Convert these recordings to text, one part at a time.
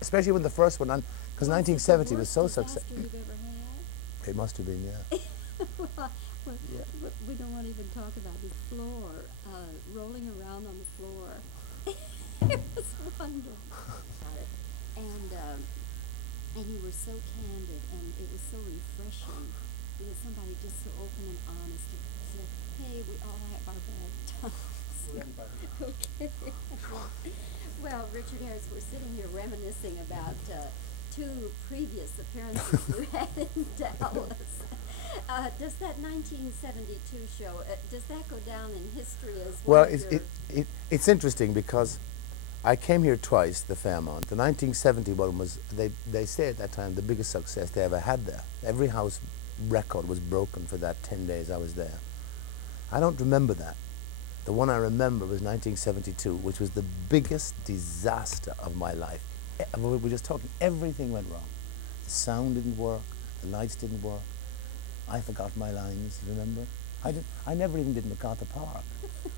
Especially when the first one, because 1970 was so successful. You've ever had? It must have been, yeah. well, Yeah. we don't want to even talk about his floor, rolling around on the floor. It was wonderful. And and you were so candid, and it was so refreshing. It was somebody just so open and honest and said, "Hey, we all have our bad times." Okay. Well, Richard Harris, we're sitting here reminiscing about two previous appearances you had in Dallas. Does that 1972 show, does that go down in history as one Well, of your... it's interesting because I came here twice, the Fairmont. The 1970 one was, they say at that time, the biggest success they ever had there. Every house record was broken for that 10 days I was there. I don't remember that. The one I remember was 1972, which was the biggest disaster of my life. We were just talking, everything went wrong. The sound didn't work, the lights didn't work. I forgot my lines, remember? I never even did MacArthur Park.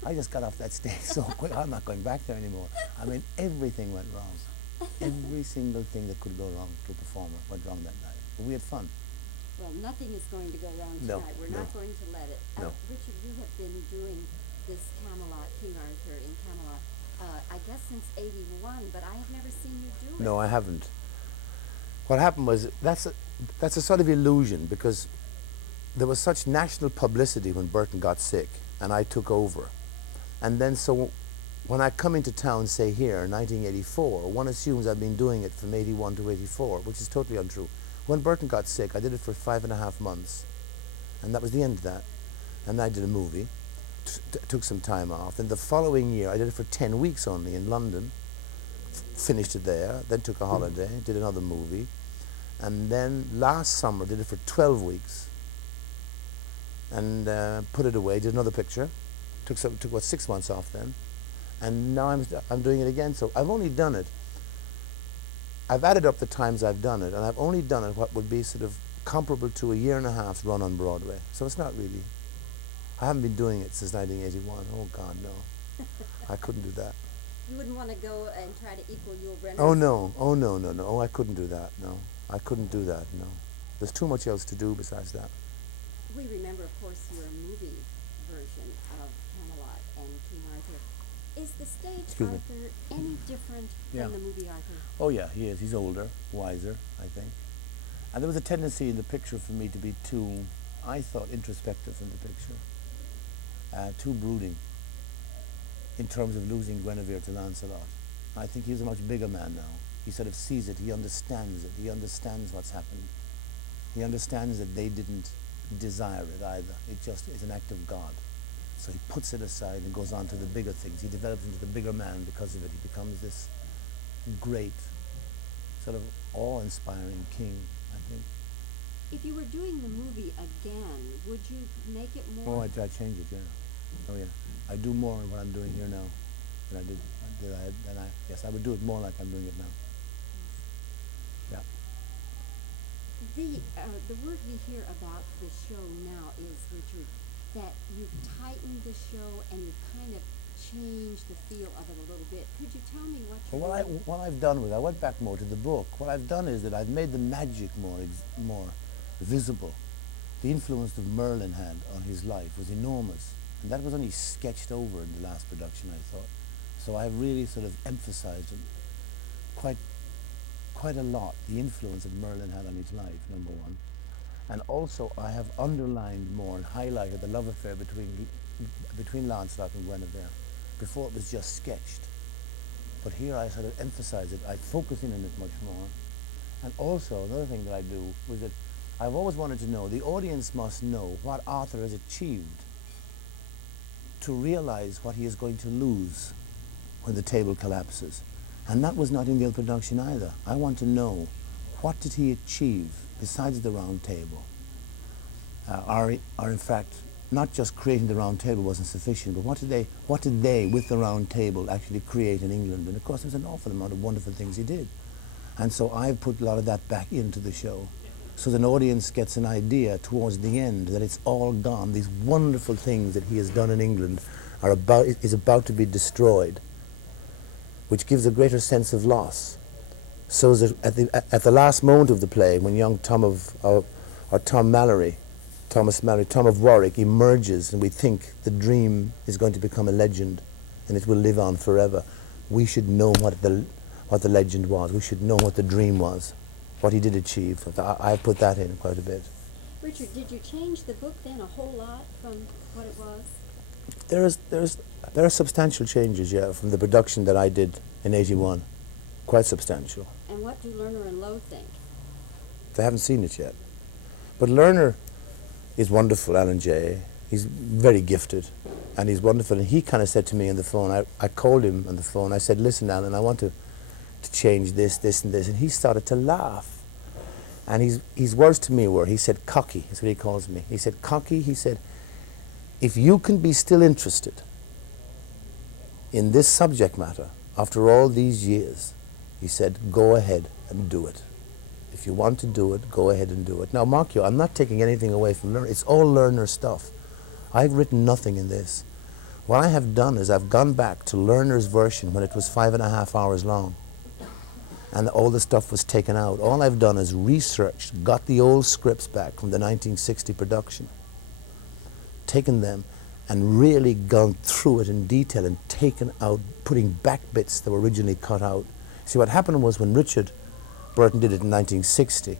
I just got off that stage so quick, I'm not going back there anymore. I mean, everything went wrong. Every single thing that could go wrong to a performer went wrong that night. But we had fun. Well, nothing is going to go wrong tonight. No, We're not going to let it. No. Richard, you have been doing this Camelot, King Arthur in Camelot, I guess since '81, but I have never seen you do it. No, I haven't. What happened was, that's a sort of illusion, because there was such national publicity when Burton got sick, and I took over. And then so when I come into town, say here, in 1984, one assumes I've been doing it from 81 to 84, which is totally untrue. When Burton got sick, I did it for 5.5 months, and that was the end of that. And I did a movie, took some time off. And the following year, I did it for 10 weeks only in London, finished it there, then took a holiday, did another movie, and then last summer did it for 12 weeks, and put it away, did another picture, took about 6 months off then, and now I'm doing it again. So I've only done it, I've added up the times I've done it, and I've only done it what would be sort of comparable to a 1.5 years run on Broadway. So it's not really, I haven't been doing it since 1981. Oh God, no. I couldn't do that. You wouldn't want to go and try to equal your Renner? Oh no, oh no, no, no. Oh, I couldn't do that, no. I couldn't do that, no. There's too much else to do besides that. We remember, of course, your movie version of Camelot and King Arthur. Is the stage Arthur any different from the movie Arthur? Oh yeah, he is. He's older, wiser, I think. And there was a tendency in the picture for me to be too, I thought, introspective in the picture. Too brooding in terms of losing Guinevere to Lancelot. I think he's a much bigger man now. He sort of sees it, he understands it, he understands what's happened. He understands that they didn't desire it either. It just is an act of God. So he puts it aside and goes on to the bigger things. He develops into the bigger man because of it. He becomes this great, sort of awe-inspiring king, I think. If you were doing the movie again, would you make it more... Oh, I'd change it, yeah. Oh, yeah. I do more of what I'm doing here now than I did. Yes, I would do it more like I'm doing it now. Yeah. The word we hear about the show now is, Richard, that you've tightened the show and you've kind of changed the feel of it a little bit. Could you tell me what you're doing? What I've done with it, I went back more to the book. What I've done is that I've made the magic more visible. The influence that Merlin had on his life was enormous. And that was only sketched over in the last production, I thought. So I really sort of emphasized quite a lot the influence that Merlin had on his life, number one. And also I have underlined more and highlighted the love affair between Lancelot and Guinevere. Before it was just sketched. But here I sort of emphasize it, I focus in on it much more. And also another thing that I do was that I've always wanted to know, the audience must know what Arthur has achieved to realize what he is going to lose when the table collapses. And that was not in the other production either. I want to know, what did he achieve besides the round table? Or in fact, not just creating the round table wasn't sufficient, but what did they, with the round table, actually create in England? And of course, there's an awful amount of wonderful things he did. And so I've put a lot of that back into the show, so that an audience gets an idea towards the end that it's all gone. These wonderful things that he has done in England is about to be destroyed. which gives a greater sense of loss. So that at the last moment of the play, when young Tom Thomas Mallory, Tom of Warwick emerges, and we think the dream is going to become a legend, and it will live on forever. We should know what the legend was. We should know what the dream was, what he did achieve. I put that in quite a bit. Richard, did you change the book then a whole lot from what it was? There are substantial changes, yeah, from the production that I did in '81. Quite substantial. And what do Lerner and Lowe think? They haven't seen it yet. But Lerner is wonderful, Alan Jay. He's very gifted, and he's wonderful. And he kind of said to me on the phone, I called him on the phone, I said, listen, Alan, I want to change this, this, and this. And he started to laugh. And his words to me were, he said, cocky, that's what he calls me. He said, cocky, he said, if you can be still interested in this subject matter after all these years, he said, go ahead and do it. If you want to do it, go ahead and do it. Now, mark you, I'm not taking anything away from Lerner. It's all Lerner stuff. I've written nothing in this. What I have done is I've gone back to Lerner's version when it was 5.5 hours long, and all the stuff was taken out. All I've done is researched, got the old scripts back from the 1960 production, taken them and really gone through it in detail and taken out, putting back bits that were originally cut out. See, what happened was when Richard Burton did it in 1960,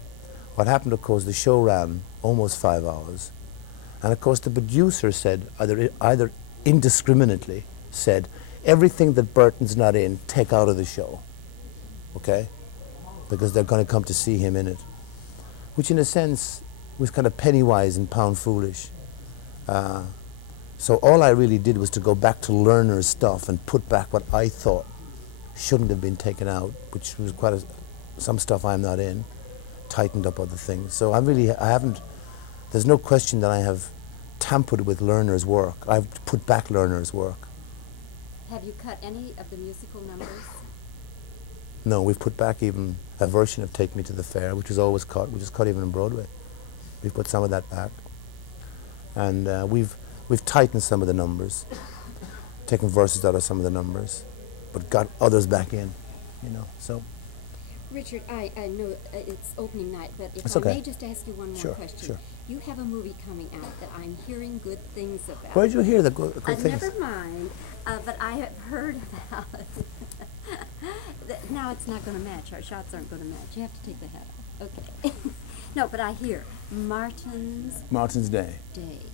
what happened, of course, the show ran almost 5 hours. And of course the producer said, either indiscriminately said, everything that Burton's not in, take out of the show, okay? Because they're going to come to see him in it. Which in a sense was kind of penny wise and pound foolish. So all I really did was to go back to Lerner's stuff and put back what I thought shouldn't have been taken out, which was some stuff I'm not in, tightened up other things. So there's no question that I have tampered with Lerner's work. I've put back Lerner's work. Have you cut any of the musical numbers? No, we've put back even a version of Take Me to the Fair, which was always cut, which is cut even on Broadway. We've put some of that back. And we've tightened some of the numbers, taken verses out of some of the numbers, but got others back in, so. Richard, I know it's opening night, but if It's I okay. may just ask you one more question. Sure. You have a movie coming out that I'm hearing good things about. Where did you hear the good things? Never mind, but I have heard about it. Now it's not going to match. Our shots aren't going to match. You have to take the hat off. Okay. No, but I hear Martin's Day.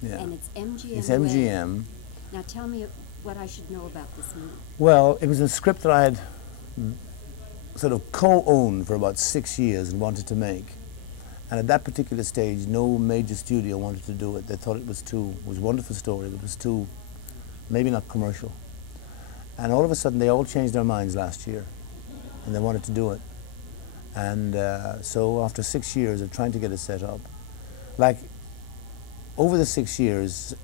Yeah. And it's MGM. It's MGM. Now tell me what I should know about this movie. Well, it was a script that I had sort of co-owned for about 6 years and wanted to make. And at that particular stage, no major studio wanted to do it. They thought it was a wonderful story, but it was too, maybe not commercial. And all of a sudden, they all changed their minds last year, and they wanted to do it. And so after 6 years of trying to get it set up, like over the 6 years,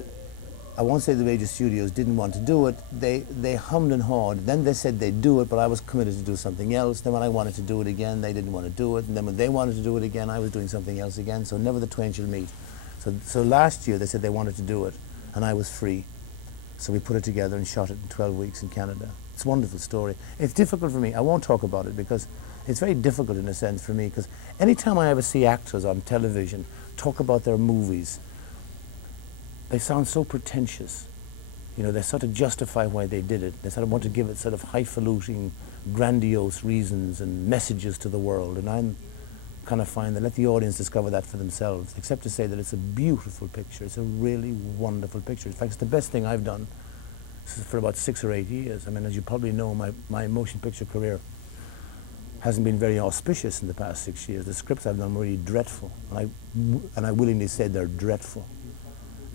I won't say the major studios didn't want to do it. They hummed and hawed. Then they said they'd do it, but I was committed to do something else. Then when I wanted to do it again, they didn't want to do it. And then when they wanted to do it again, I was doing something else again. So never the twain shall meet. So last year they said they wanted to do it, and I was free. So we put it together and shot it in 12 weeks in Canada. It's a wonderful story. It's difficult for me. I won't talk about it because it's very difficult in a sense for me, because anytime I ever see actors on television talk about their movies, they sound so pretentious. They sort of justify why they did it. They sort of want to give it sort of highfalutin, grandiose reasons and messages to the world. And I'm kind of find that let the audience discover that for themselves, except to say that it's a beautiful picture. It's a really wonderful picture. In fact, it's the best thing I've done for about 6 or 8 years. I mean, as you probably know, my motion picture career hasn't been very auspicious in the past 6 years. The scripts I've done were really dreadful, and I willingly say they're dreadful.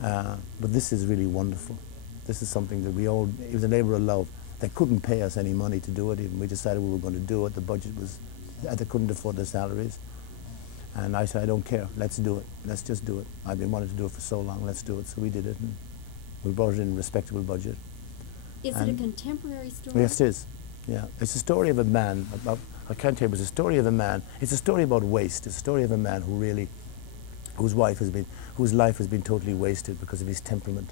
But this is really wonderful. This is something that it was a labor of love. They couldn't pay us any money to do it even. We decided we were going to do it. The budget was, they couldn't afford the salaries. And I said, I don't care, let's do it. Let's just do it. I've been wanting to do it for so long, let's do it. So we did it, and we brought it in a respectable budget. Is it a contemporary story? Yes, it is. Yeah, it's a story of a man. I can't tell you, but it's a story of a man. It's a story about waste. It's a story of a man whose life has been totally wasted because of his temperament,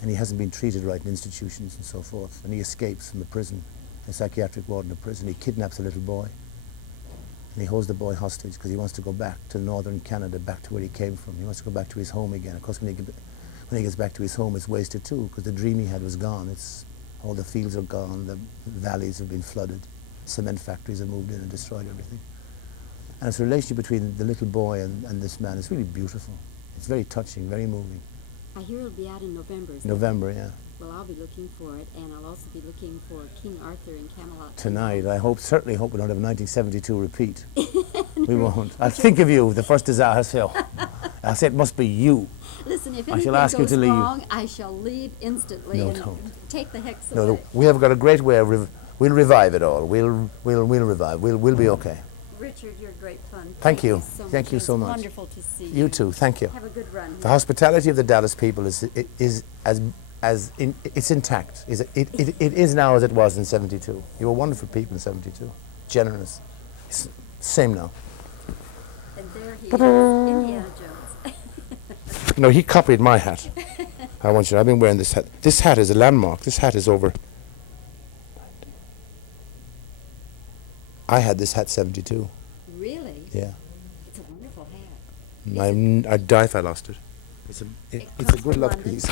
and he hasn't been treated right in institutions and so forth, and he escapes from the prison, a psychiatric ward in a prison. He kidnaps a little boy, and he holds the boy hostage because he wants to go back to northern Canada, back to where he came from. He wants to go back to his home again. Of course, when he gets back to his home, it's wasted too, because the dream he had was gone. All the fields are gone, the valleys have been flooded, cement factories have moved in and destroyed everything. And it's a relationship between the little boy and this man. It's really beautiful. It's very touching, very moving. I hear it'll be out in November. November, yeah. Well, I'll be looking for it, and I'll also be looking for King Arthur in Camelot. Tonight, certainly hope we don't have a 1972 repeat. We won't. I'll think of you, the first disaster. I'll say it must be you. Listen, if I anything shall ask you goes to leave. wrong, I shall leave instantly No, and don't. take the hex No, away. we have got a great way of we'll revive it all. We'll revive. We'll be okay. Richard, you're great fun. Thank you. So much. Thank you so It's much. Wonderful to see you. You too. Thank you. Have a good run. The hospitality of the Dallas people is it's intact. It is now as it was in '72. You were wonderful people in '72. Generous. Same now. And there he is, Indiana Jones. No, he copied my hat. I've been wearing this hat. This hat is a landmark. This hat is over. I had this hat '72. Really? Yeah. It's a wonderful hat. I'd die if I lost it. It's a good luck London. piece.